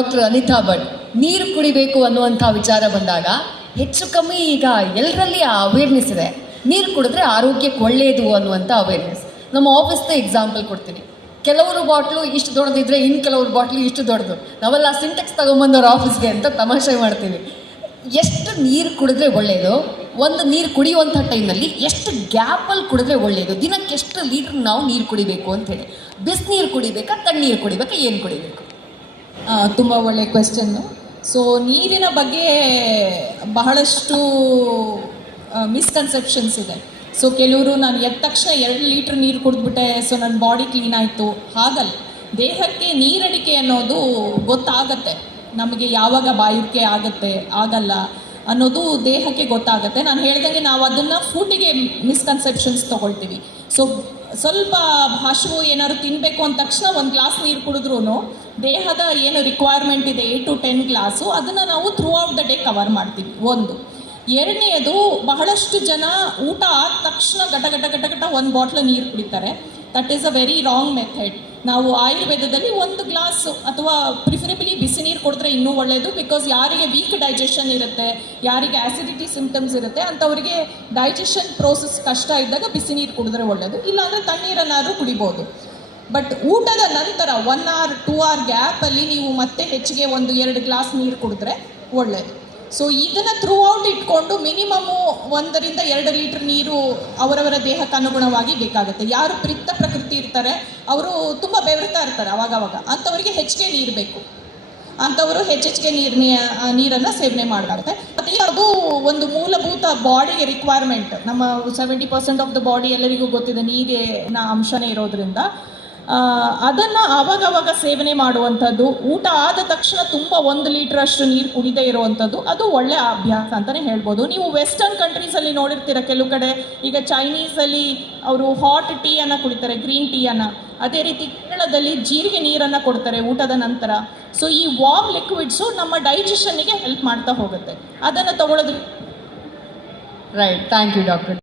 Doctor Anita Bhat, ನೀರು ಕುಡಿಬೇಕು ಅನ್ನುವಂಥ ವಿಚಾರ ಬಂದಾಗ ಹೆಚ್ಚು ಕಮ್ಮಿ ಈಗ ಎಲ್ಲರಲ್ಲಿ ಆ ಅವೇರ್ನೆಸ್ ಇದೆ. ನೀರು ಕುಡಿದ್ರೆ ಆರೋಗ್ಯಕ್ಕೆ ಒಳ್ಳೆಯದು ಅನ್ನುವಂಥ ಅವೇರ್ನೆಸ್ ನಮ್ಮ ಆಫೀಸ್ದ ಎಕ್ಸಾಂಪಲ್ ಕೊಡ್ತೀನಿ. ಕೆಲವರು ಬಾಟ್ಲು ಇಷ್ಟು ದೊಡ್ಡದಿದ್ರೆ ಇನ್ನು ಕೆಲವರು ಬಾಟ್ಲು ಇಷ್ಟು ದೊಡ್ಡದು. ನಾವೆಲ್ಲ ಸಿಂಟೆಕ್ಸ್ ತಗೊಂಬಂದವ್ರ ಆಫೀಸ್ಗೆ ಅಂತ ತಮಾಷೆ ಮಾಡ್ತೀವಿ. ಎಷ್ಟು ನೀರು ಕುಡಿದ್ರೆ ಒಳ್ಳೆಯದು ಒಂದು ನೀರು ಕುಡಿಯುವಂಥ ಟೈಮಲ್ಲಿ ಎಷ್ಟು ಗ್ಯಾಪಲ್ಲಿ ಕುಡಿದ್ರೆ ಒಳ್ಳೆಯದು ದಿನಕ್ಕೆ ಎಷ್ಟು ಲೀಟ್ರ್ ನಾವು ನೀರು ಕುಡಿಬೇಕು ಅಂತೇಳಿ ಬಿಸಿನೀರು ಕುಡಿಬೇಕಾ, ತಣ್ಣೀರು ಕುಡಿಬೇಕಾ, ಏನು ಕುಡಿಬೇಕು? ತುಂಬ ಒಳ್ಳೆ ಕ್ವೆಶನ್ ಸೊ ನೀರಿನ ಬಗ್ಗೆ ಬಹಳಷ್ಟು ಮಿಸ್ಕನ್ಸೆಪ್ಷನ್ಸ್ ಇದೆ. ಸೊ ಕೆಲವರು ನಾನು ಎದ್ದ ತಕ್ಷಣ ಎರಡು ಲೀಟ್ರ್ ನೀರು ಕುಡಿದ್ಬಿಟ್ಟೆ ಸೊ ನನ್ನ ಬಾಡಿ ಕ್ಲೀನ್ ಆಯಿತು. ಹಾಗಲ್ಲ. ದೇಹಕ್ಕೆ ನೀರಡಿಕೆ ಅನ್ನೋದು ಗೊತ್ತಾಗತ್ತೆ. ನಮಗೆ ಯಾವಾಗ ಬಾಯಿಕೆ ಆಗತ್ತೆ, ಆಗಲ್ಲ ಅನ್ನೋದು ದೇಹಕ್ಕೆ ಗೊತ್ತಾಗುತ್ತೆ. ನಾನು ಹೇಳ್ದಂಗೆ ನಾವು ಅದನ್ನು ಫುಡ್ಡಿಗೆ ಮಿಸ್ಕನ್ಸೆಪ್ಷನ್ಸ್ ತೊಗೊಳ್ತೀವಿ. ಸೊ ಸ್ವಲ್ಪ ಹಸಿವು ಏನಾದ್ರು ತಿನ್ನಬೇಕು ಅಂದ ತಕ್ಷಣ ಒಂದು ಗ್ಲಾಸ್ ನೀರು ಕುಡಿದ್ರೂ ದೇಹದ ಏನು ರಿಕ್ವೈರ್ಮೆಂಟ್ ಇದೆ ಏಟ್ ಟು ಟೆನ್ ಗ್ಲಾಸು, ಅದನ್ನು ನಾವು throughout the day cover ಮಾಡ್ತೀವಿ. ಒಂದು. ಎರಡನೆಯದು ಬಹಳಷ್ಟು ಜನ ಊಟ ಆದ ತಕ್ಷಣ ಗಟ ಗಟ ಗಟ ಗಟ ಒಂದು ಬಾಟ್ಲ್ ನೀರು ಕುಡಿತಾರೆ. That is a very wrong method ನಾವು ಆಯುರ್ವೇದದಲ್ಲಿ ಒಂದು ಗ್ಲಾಸ್ ಅಥವಾ ಪ್ರಿಫರೆಬಲಿ ಬಿಸಿ ನೀರು ಕೊಡಿದ್ರೆ ಇನ್ನೂ ಒಳ್ಳೆಯದು ಬಿಕಾಸ್ ಯಾರಿಗೆ ವೀಕ್ ಡೈಜೆಷನ್ ಇರುತ್ತೆ, ಯಾರಿಗೆ ಆಸಿಡಿಟಿ ಸಿಂಪ್ಟಮ್ಸ್ ಇರುತ್ತೆ, ಅಂಥವರಿಗೆ ಡೈಜೆಷನ್ ಪ್ರೋಸೆಸ್ ಕಷ್ಟ ಇದ್ದಾಗ ಬಿಸಿ ನೀರು ಕುಡಿದ್ರೆ ಒಳ್ಳೆಯದು ಇಲ್ಲಾಂದರೆ ತಣ್ಣೀರನ್ನಾದರೂ ಕುಡಿಬೋದು. ಬಟ್ ಊಟದ ನಂತರ ಒನ್ ಆರ್ ಟೂ ಅವರ್ ಗ್ಯಾಪಲ್ಲಿ ನೀವು ಮತ್ತೆ ಹೆಚ್ಚಿಗೆ ಒಂದು ಎರಡು ಗ್ಲಾಸ್ ನೀರು ಕುಡಿದ್ರೆ ಒಳ್ಳೆಯದು ಸೊ ಇದನ್ನು ಥ್ರೂ ಔಟ್ ಇಟ್ಕೊಂಡು ಮಿನಿಮಮ್ಮು ಒಂದರಿಂದ ಎರಡು ಲೀಟ್ರ್ ನೀರು ಅವರವರ ದೇಹಕ್ಕೆ ಅನುಗುಣವಾಗಿ ಬೇಕಾಗುತ್ತೆ. ಯಾರು ಪ್ರಿತ್ತ ಪ್ರಕೃತಿ ಇರ್ತಾರೆ, ಅವರು ತುಂಬ ಬೆವರ್ತಾ ಇರ್ತಾರೆ ಅವಾಗವಾಗ. ಅಂಥವರಿಗೆ ಹೆಚ್ಚಿಗೆ ನೀರು ಬೇಕು. ಅಂಥವರು ಹೆಚ್ಚೆಚ್ಚಿಗೆ ನೀರಿನ ನೀರನ್ನು ಸೇವನೆ ಮಾಡಲಾಗುತ್ತೆ ಮತ್ತು ಅದು ಒಂದು ಮೂಲಭೂತ ಬಾಡಿಗೆ ರಿಕ್ವೈರ್ಮೆಂಟ್ ನಮ್ಮ seventy percent of the body ಎಲ್ಲರಿಗೂ ಗೊತ್ತಿದೆ, ನೀರಿನ ಅಂಶನೇ ಇರೋದ್ರಿಂದ. ಅದನ್ನು ಅವಾಗವಾಗ ಸೇವನೆ ಮಾಡುವಂಥದ್ದು, ಊಟ ಆದ ತಕ್ಷಣ ತುಂಬ ಒಂದು ಲೀಟರ್ ಅಷ್ಟು ನೀರು ಕುಡಿದೇ ಇರುವಂಥದ್ದು, ಅದು ಒಳ್ಳೆ ಅಭ್ಯಾಸ ಅಂತಲೇ ಹೇಳ್ಬೋದು. ನೀವು ವೆಸ್ಟರ್ನ್ ಕಂಟ್ರೀಸಲ್ಲಿ ನೋಡಿರ್ತೀರ, ಕೆಲವು ಕಡೆ ಈಗ ಚೈನೀಸಲ್ಲಿ ಅವರು ಹಾಟ್ ಟೀಯನ್ನು ಕುಡಿತಾರೆ ಗ್ರೀನ್ ಟೀಯನ್ನು ಅದೇ ರೀತಿ ಕೇರಳದಲ್ಲಿ ಜೀರಿಗೆ ನೀರನ್ನು ಕೊಡ್ತಾರೆ ಊಟದ ನಂತರ. ಸೊ ಈ ವಾಮ್ ಲಿಕ್ವಿಡ್ಸು ನಮ್ಮ ಡೈಜೆಷನ್ನಿಗೆ ಹೆಲ್ಪ್ ಮಾಡ್ತಾ ಹೋಗುತ್ತೆ. ಅದನ್ನು ತಗೊಳ್ಳೋದು ರೈಟ್ ಥ್ಯಾಂಕ್ ಯು ಡಾಕ್ಟರ್